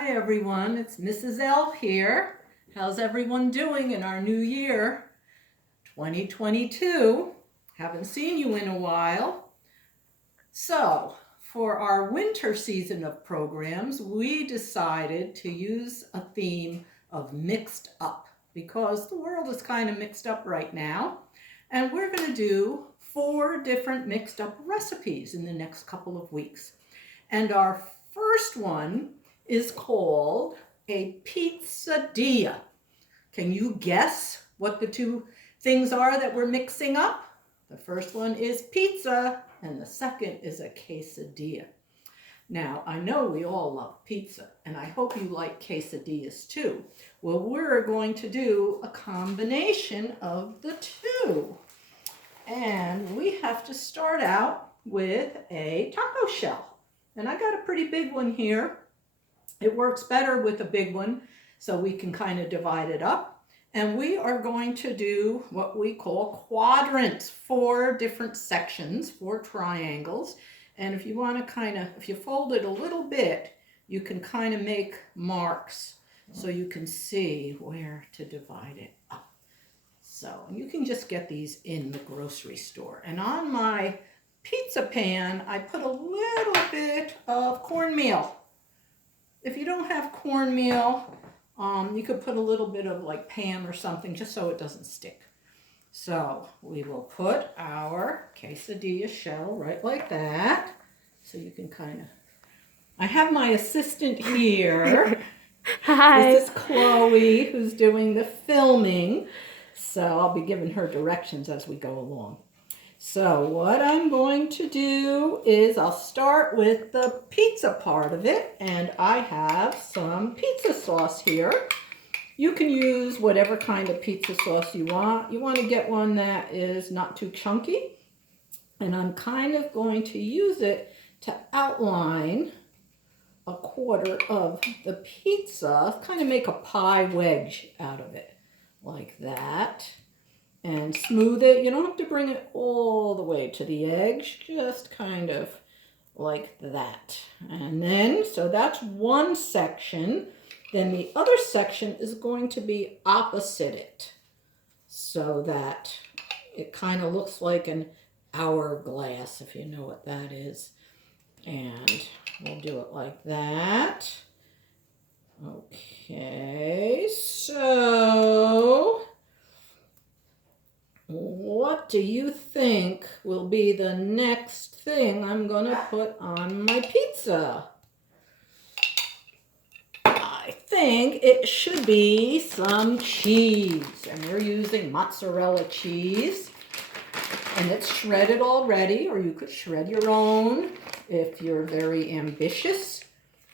Hi everyone, it's Mrs. L here. How's everyone doing in our new year, 2022? Haven't seen you in a while. So, for our winter season of programs, we decided to use a theme of mixed up because the world is kind of mixed up right now. And we're going to do 4 different mixed up recipes in the next couple of weeks. And our first one is called a quesadilla. Can you guess what the 2 things are that we're mixing up? The first one is pizza and the second is a quesadilla. Now, I know we all love pizza and I hope you like quesadillas too. Well, we're going to do a combination of the 2. And we have to start out with a taco shell. And I got a pretty big one here. It works better with a big one, so we can kind of divide it up. And we are going to do what we call quadrants, 4 different sections, 4 triangles. And if you want to if you fold it a little bit, you can kind of make marks so you can see where to divide it up. So, and you can just get these in the grocery store. And on my pizza pan, I put a little bit of cornmeal. If you don't have cornmeal, you could put a little bit of like Pam or something just so it doesn't stick. So we will put our quesadilla shell right like that. So you can kind of, I have my assistant here. Hi. This is Chloe who's doing the filming. So I'll be giving her directions as we go along. So what I'm going to do is I'll start with the pizza part of it, and I have some pizza sauce here. You can use whatever kind of pizza sauce you want. You want to get one that is not too chunky, and I'm kind of going to use it to outline a quarter of the pizza, kind of make a pie wedge out of it, like that. And smooth it. You don't have to bring it all the way to the edge, just kind of like that. And then, so that's one section. Then the other section is going to be opposite it, so that it kind of looks like an hourglass, if you know what that is. And we'll do it like that. Okay, so what do you think will be the next thing I'm going to put on my pizza? I think it should be some cheese. And we're using mozzarella cheese. And it's shredded already, or you could shred your own if you're very ambitious.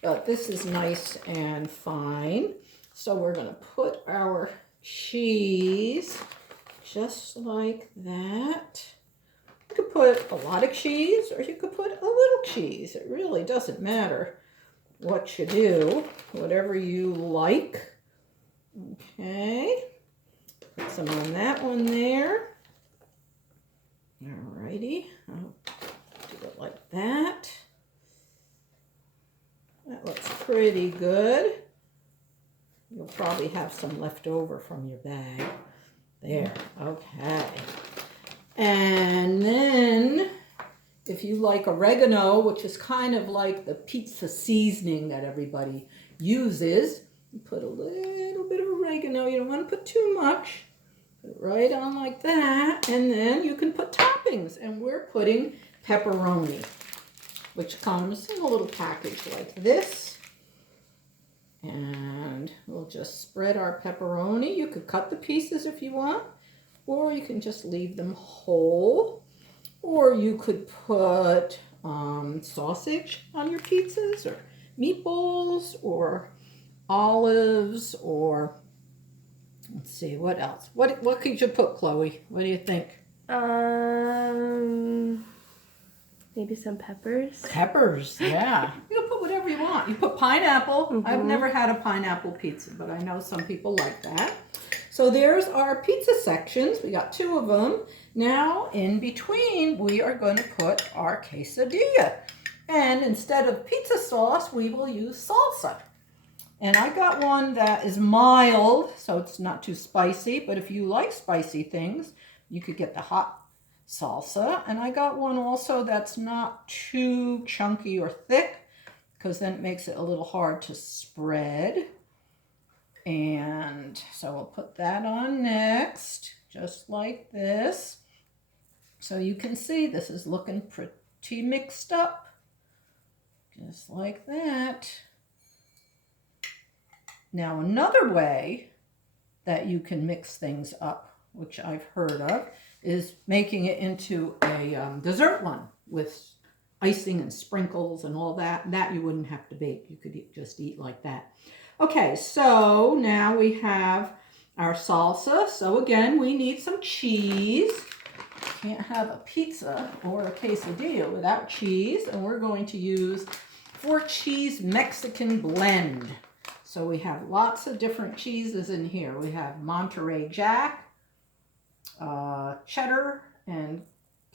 But this is nice and fine. So we're going to put our cheese just like that. You could put a lot of cheese or you could put a little cheese. It really doesn't matter what you do, whatever you like. Okay, put some on that one there. Alrighty, I'll do it like that. That looks pretty good. You'll probably have some left over from your bag. There, okay. And then, if you like oregano, which is kind of like the pizza seasoning that everybody uses, you put a little bit of oregano. You don't want to put too much. Put it right on like that. And then you can put toppings. And we're putting pepperoni, which comes in a little package like this. And we'll just spread our pepperoni. You could cut the pieces if you want, or you can just leave them whole. Or you could put sausage on your pizzas, or meatballs, or olives, or let's see, what else? What could you put, Chloe? What do you think? Maybe some peppers. Peppers, yeah. You can put whatever you want. You put pineapple. Mm-hmm. I've never had a pineapple pizza, but I know some people like that. So there's our pizza sections. We got 2 of them. Now, in between, we are going to put our quesadilla. And instead of pizza sauce, we will use salsa. And I got one that is mild, so it's not too spicy. But if you like spicy things, you could get the hot salsa. And I got one also that's not too chunky or thick, because then it makes it a little hard to spread. And so we'll put that on next, just like this. So you can see this is looking pretty mixed up, just like that. Now another way that you can mix things up, which I've heard of, is making it into a dessert one with icing and sprinkles and all that. That you wouldn't have to bake. You could just eat like that. Okay, so now we have our salsa. So again, we need some cheese. Can't have a pizza or a quesadilla without cheese. And we're going to use 4-cheese Mexican blend. So we have lots of different cheeses in here. We have Monterey Jack, cheddar, and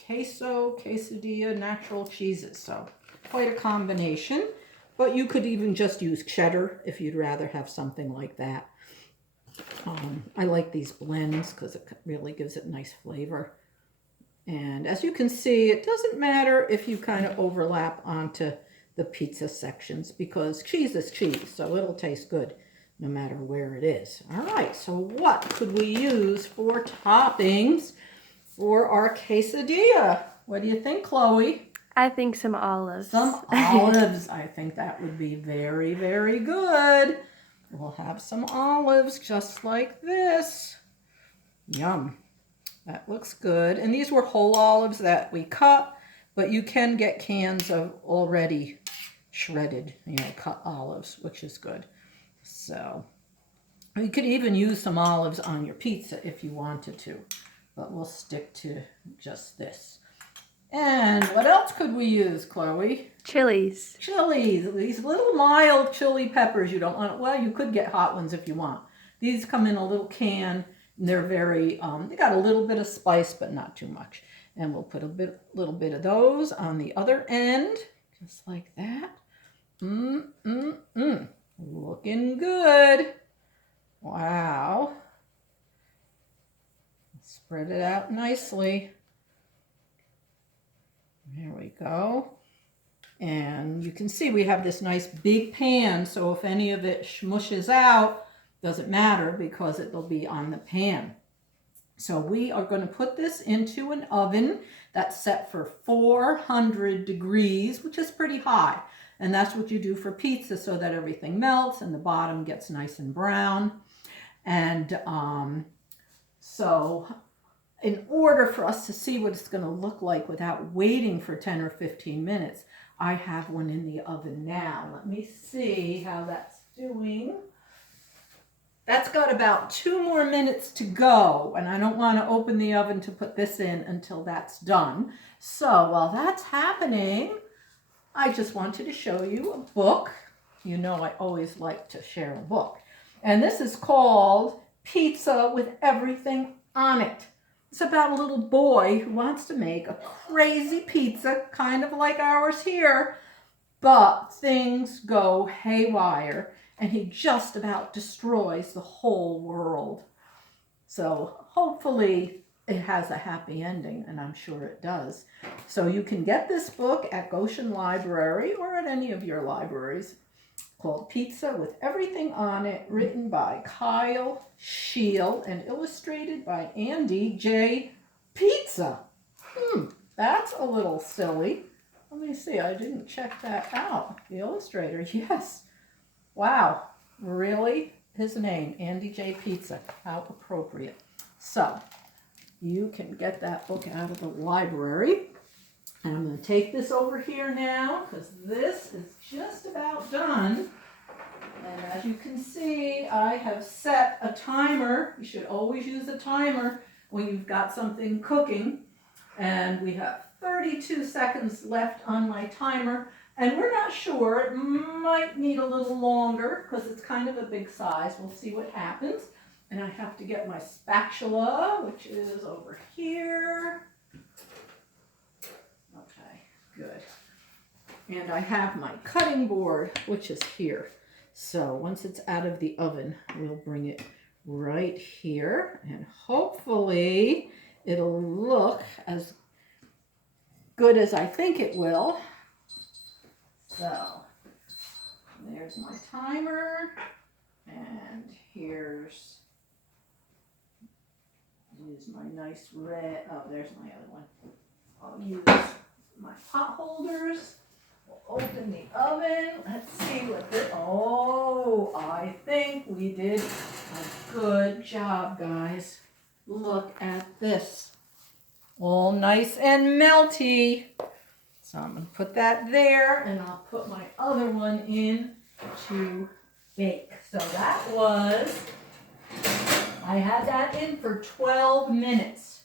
queso, quesadilla, natural cheeses. So quite a combination. But you could even just use cheddar if you'd rather have something like that. I like these blends because it really gives it nice flavor. And as you can see, it doesn't matter if you kind of overlap onto the pizza sections because cheese is cheese, so it'll taste good no matter where it is. All right, so what could we use for toppings for our quesadilla? What do you think, Chloe? I think some olives. Some olives. I think that would be very, very good. We'll have some olives just like this. Yum. That looks good. And these were whole olives that we cut, but you can get cans of already shredded, cut olives, which is good. So you could even use some olives on your pizza if you wanted to, but we'll stick to just this. And what else could we use, Chloe? Chilies. Chilies. These little mild chili peppers. You don't want, well, you could get hot ones if you want. These come in a little can. And they're very, they got a little bit of spice, but not too much. And we'll put a little bit of those on the other end, just like that. Looking good. Wow. Spread it out nicely. There we go. And you can see we have this nice big pan, so if any of it smushes out, doesn't matter because it'll be on the pan. So we are going to put this into an oven that's set for 400 degrees, which is pretty high. And that's what you do for pizza so that everything melts and the bottom gets nice and brown. And so in order for us to see what it's going to look like without waiting for 10 or 15 minutes, I have one in the oven now. Let me see how that's doing. That's got about 2 more minutes to go, and I don't want to open the oven to put this in until that's done. So while that's happening, I just wanted to show you a book. You know I always like to share a book. And this is called Pizza with Everything on It. It's about a little boy who wants to make a crazy pizza, kind of like ours here, but things go haywire and he just about destroys the whole world. So hopefully it has a happy ending, and I'm sure it does. So you can get this book at Goshen Library or at any of your libraries, called Pizza with Everything on It, written by Kyle Scheel and illustrated by Andy J. Pizza. That's a little silly. Let me see, I didn't check that out. The illustrator, yes. Wow, really? His name, Andy J. Pizza. How appropriate. So, you can get that book out of the library. And I'm going to take this over here now because this is just about done. And as you can see, I have set a timer. You should always use a timer when you've got something cooking. And we have 32 seconds left on my timer. And we're not sure. It might need a little longer because it's kind of a big size. We'll see what happens. And I have to get my spatula, which is over here. Okay, good. And I have my cutting board, which is here. So once it's out of the oven, we'll bring it right here, and hopefully it'll look as good as I think it will. So there's my timer, and here's, use my nice red, oh, there's my other one. I'll use my pot holders. We'll open the oven. Let's see what this, oh, I think we did a good job, guys. Look at this. All nice and melty. So I'm going to put that there, and I'll put my other one in to bake. So that was, I had that in for 12 minutes.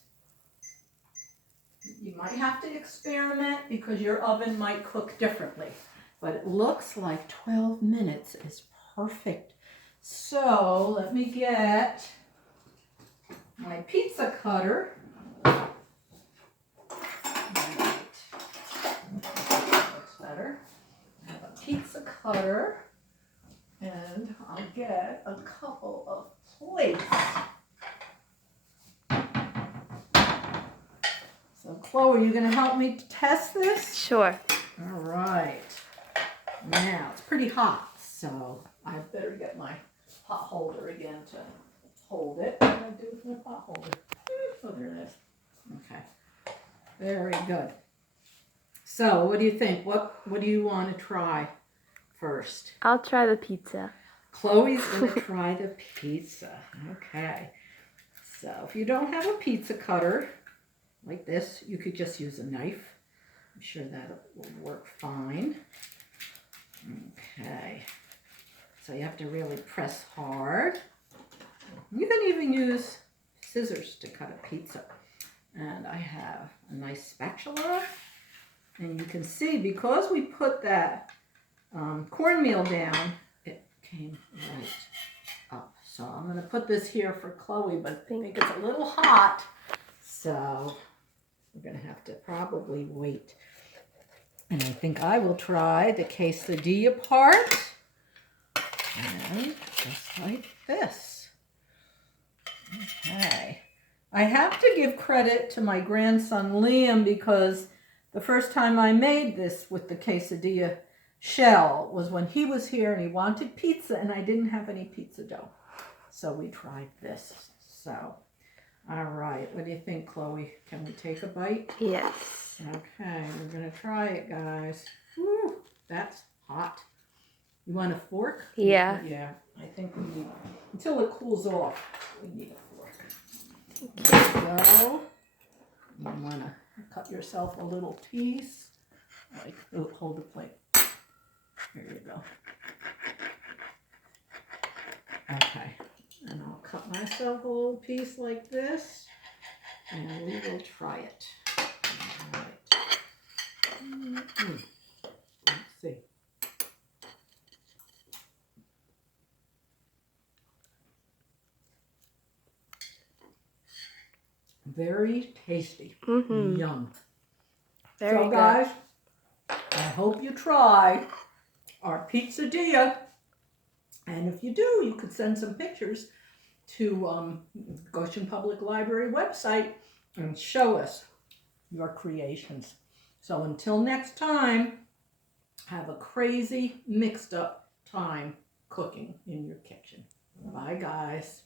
You might have to experiment because your oven might cook differently, but it looks like 12 minutes is perfect. So let me get my pizza cutter. Looks better. I have a pizza cutter, and I'll get a couple of plates. So Chloe, are you going to help me test this? Sure. All right. Now, it's pretty hot, so I better get my pot holder again to hold it. What do I do with my pot holder? Oh, there it is. Okay. Very good. So, what do you think? What do you want to try first? I'll try the pizza. Chloe's going to try the pizza. Okay. So, if you don't have a pizza cutter like this, you could just use a knife. I'm sure that will work fine. Okay. So you have to really press hard. You can even use scissors to cut a pizza. And I have a nice spatula. And you can see, because we put that cornmeal down, it came right up. So I'm going to put this here for Chloe, but I think it's a little hot. So we're going to have to probably wait. And I think I will try the quesadilla part. And just like this. Okay. I have to give credit to my grandson Liam, because the first time I made this with the quesadilla shell was when he was here and he wanted pizza and I didn't have any pizza dough. So we tried this. So, all right. What do you think, Chloe? Can we take a bite? Yes. Okay, we're going to try it, guys. Woo, that's hot. You want a fork? Yeah. Yeah, I think we need, until it cools off, we need a fork. There you go. You want to cut yourself a little piece. Like, oh, hold the plate. There you go. Okay, and I'll cut myself a little piece like this, and we will try it. All right. Let's see. Very tasty. Mm-hmm. Yum. Very so, guys, I hope you try our pizzadilla. And if you do, you could send some pictures to Goshen Public Library website and show us your creations. So until next time, have a crazy mixed up time cooking in your kitchen. Bye, guys.